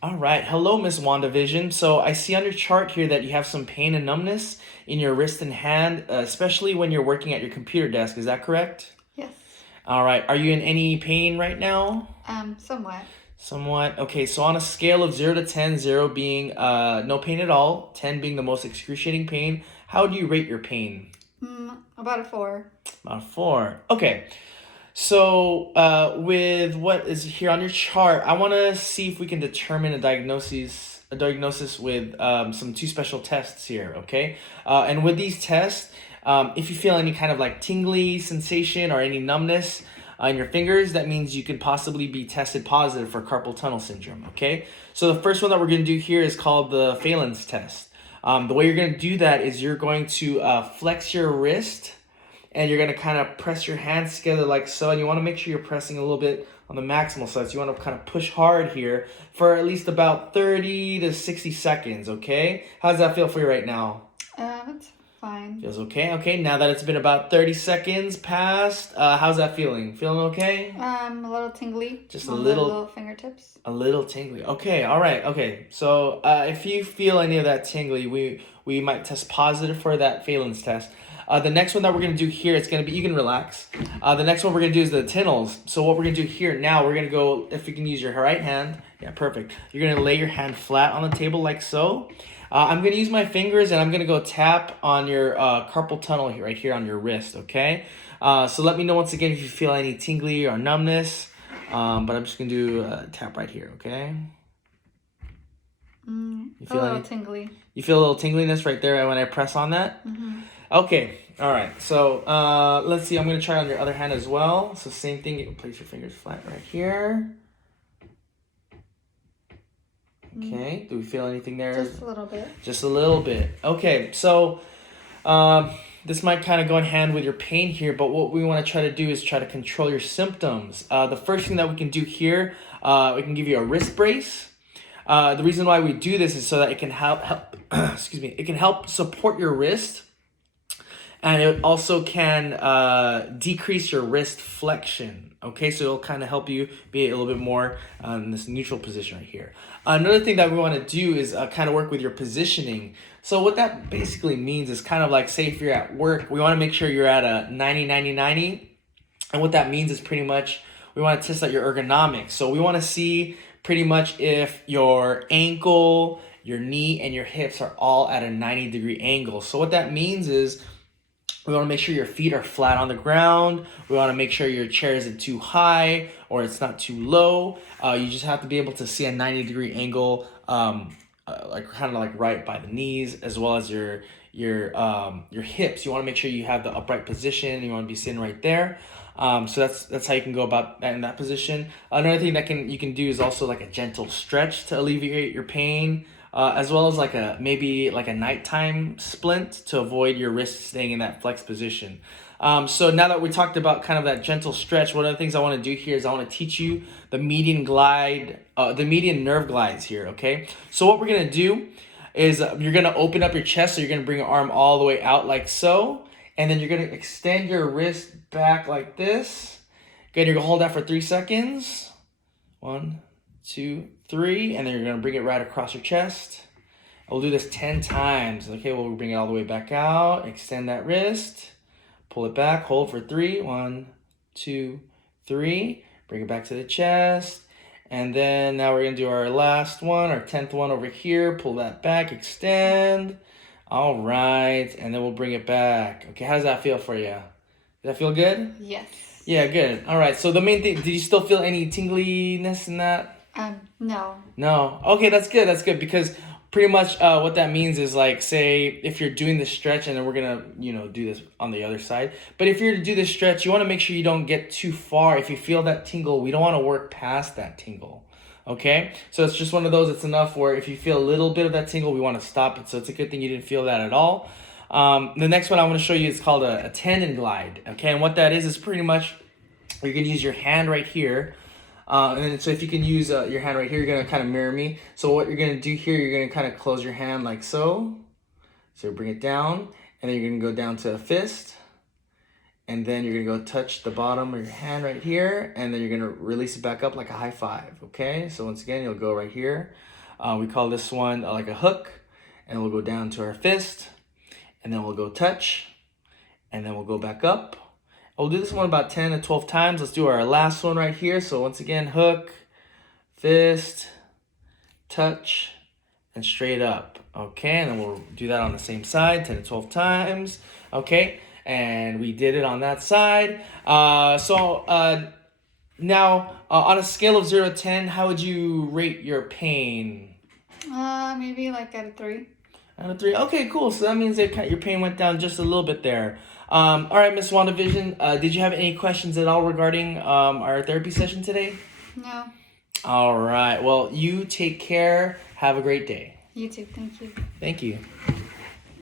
All right. Hello, Miss WandaVision. So I see on your chart here that you have some pain and numbness in your wrist and hand, especially when you're working at your computer desk. Is that correct? Yes. All right. Are you in any pain right now? Somewhat. Somewhat. Okay. So on a scale of 0 to 10, 0 being no pain at all, 10 being the most excruciating pain, how do you rate your pain? About a 4. About a 4. Okay. So, with what is here on your chart, I want to see if we can determine a diagnosis with some two special tests here. Okay, and with these tests, if you feel any kind of like tingly sensation or any numbness in your fingers, that means you could possibly be tested positive for carpal tunnel syndrome. Okay, so the first one that we're going to do here is called the Phalen's test. The way you're going to do that is you're going to flex your wrist and you're going to kind of press your hands together like so, and you want to make sure you're pressing a little bit on the maximal side. So you want to kind of push hard here for at least about 30 to 60 seconds, okay? How does that feel for you right now? It's fine. Feels okay? Okay, now that it's been about 30 seconds past, how's that feeling? Feeling okay? A little tingly. Just a on little... the little fingertips. A little tingly. Okay, all right, okay. So if you feel any of that tingly, we might test positive for that Phalen's test. The next one that we're going to do here, it's going to be, you can relax. The next one we're going to do is the Tinnels. So what we're going to do here now, we're going to go, if you can use your right hand. Yeah, perfect. You're going to lay your hand flat on the table like so. I'm going to use my fingers and I'm going to go tap on your carpal tunnel here, right here on your wrist, okay? So let me know once again if you feel any tingly or numbness. But I'm just going to do a tap right here, okay? You feel a little tingly. You feel a little tingliness right there when I press on that? Mm-hmm. Okay, all right. So let's see. I'm going to try on your other hand as well. So same thing. You can place your fingers flat right here. Okay. Do we feel anything there? Just a little bit. Just a little bit. Okay. So this might kind of go in hand with your pain here, but what we want to try to do is try to control your symptoms. The first thing that we can do here, we can give you a wrist brace. The reason why we do this is so that it can help excuse me, it can help support your wrist. And it also can decrease your wrist flexion. Okay, so it'll kind of help you be a little bit more in this neutral position right here. Another thing that we want to do is kind of work with your positioning. So what that basically means is kind of like, say if you're at work, we want to make sure you're at a 90-90-90. And what that means is pretty much we want to test out your ergonomics. So we want to see pretty much if your ankle, your knee, and your hips are all at a 90-degree angle. So what that means is we want to make sure your feet are flat on the ground. We want to make sure your chair isn't too high or it's not too low. You just have to be able to see a 90-degree angle, like kind of like right by the knees, as well as your hips. You want to make sure you have the upright position. You want to be sitting right there. So that's how you can go about that in that position. Another thing that you can do is also like a gentle stretch to alleviate your pain. As well as maybe a nighttime splint to avoid your wrist staying in that flex position. So now that we talked about kind of that gentle stretch, one of the things I want to do here is I want to teach you the median nerve glides here, okay? So what we're going to do is you're going to open up your chest, so you're going to bring your arm all the way out like so, and then you're going to extend your wrist back like this. Again, you're going to hold that for 3 seconds. 1, 2, 3, and then you're gonna bring it right across your chest. We'll do this 10 times. Okay, we'll bring it all the way back out, extend that wrist, pull it back, hold for 3. 1, 2, 3. Bring it back to the chest. And then now we're gonna do our last one, our 10th one over here. Pull that back, extend. All right, and then we'll bring it back. Okay, how does that feel for you? Does that feel good? Yes. Yeah, good. All right, so the main thing, did you still feel any tingliness in that? No. No. Okay, that's good. That's good because pretty much what that means is like, say if you're doing the stretch, and then we're gonna do this on the other side. But if you're to do this stretch, you want to make sure you don't get too far. If you feel that tingle, we don't want to work past that tingle. Okay, so it's just one of those. It's enough where if you feel a little bit of that tingle, we want to stop it. So it's a good thing you didn't feel that at all. The next one I want to show you is called a tendon glide. Okay, and what that is pretty much you're gonna use your hand right here. And then, so if you can use your hand right here, you're going to kind of mirror me. So what you're going to do here, you're going to kind of close your hand like so. So bring it down, and then you're going to go down to a fist. and then you're gonna go touch the bottom of your hand right here, and then you're gonna release it back up like a high five, okay? So once again, you'll go right here. We call this one like a hook, and we'll go down to our fist, and then we'll go touch, and then we'll go back up. We'll do this one about 10 to 12 times. Let's do our last one right here. So once again, hook, fist, touch, and straight up. Okay, and then we'll do that on the same side 10 to 12 times. Okay, and we did it on that side. Now, on a scale of 0 to 10, how would you rate your pain? Maybe like at a 3. Out of 3. Okay, cool. So that means that your pain went down just a little bit there. All right, Miss WandaVision, did you have any questions at all regarding our therapy session today? No. All right. Well, you take care. Have a great day. You too. Thank you. Thank you.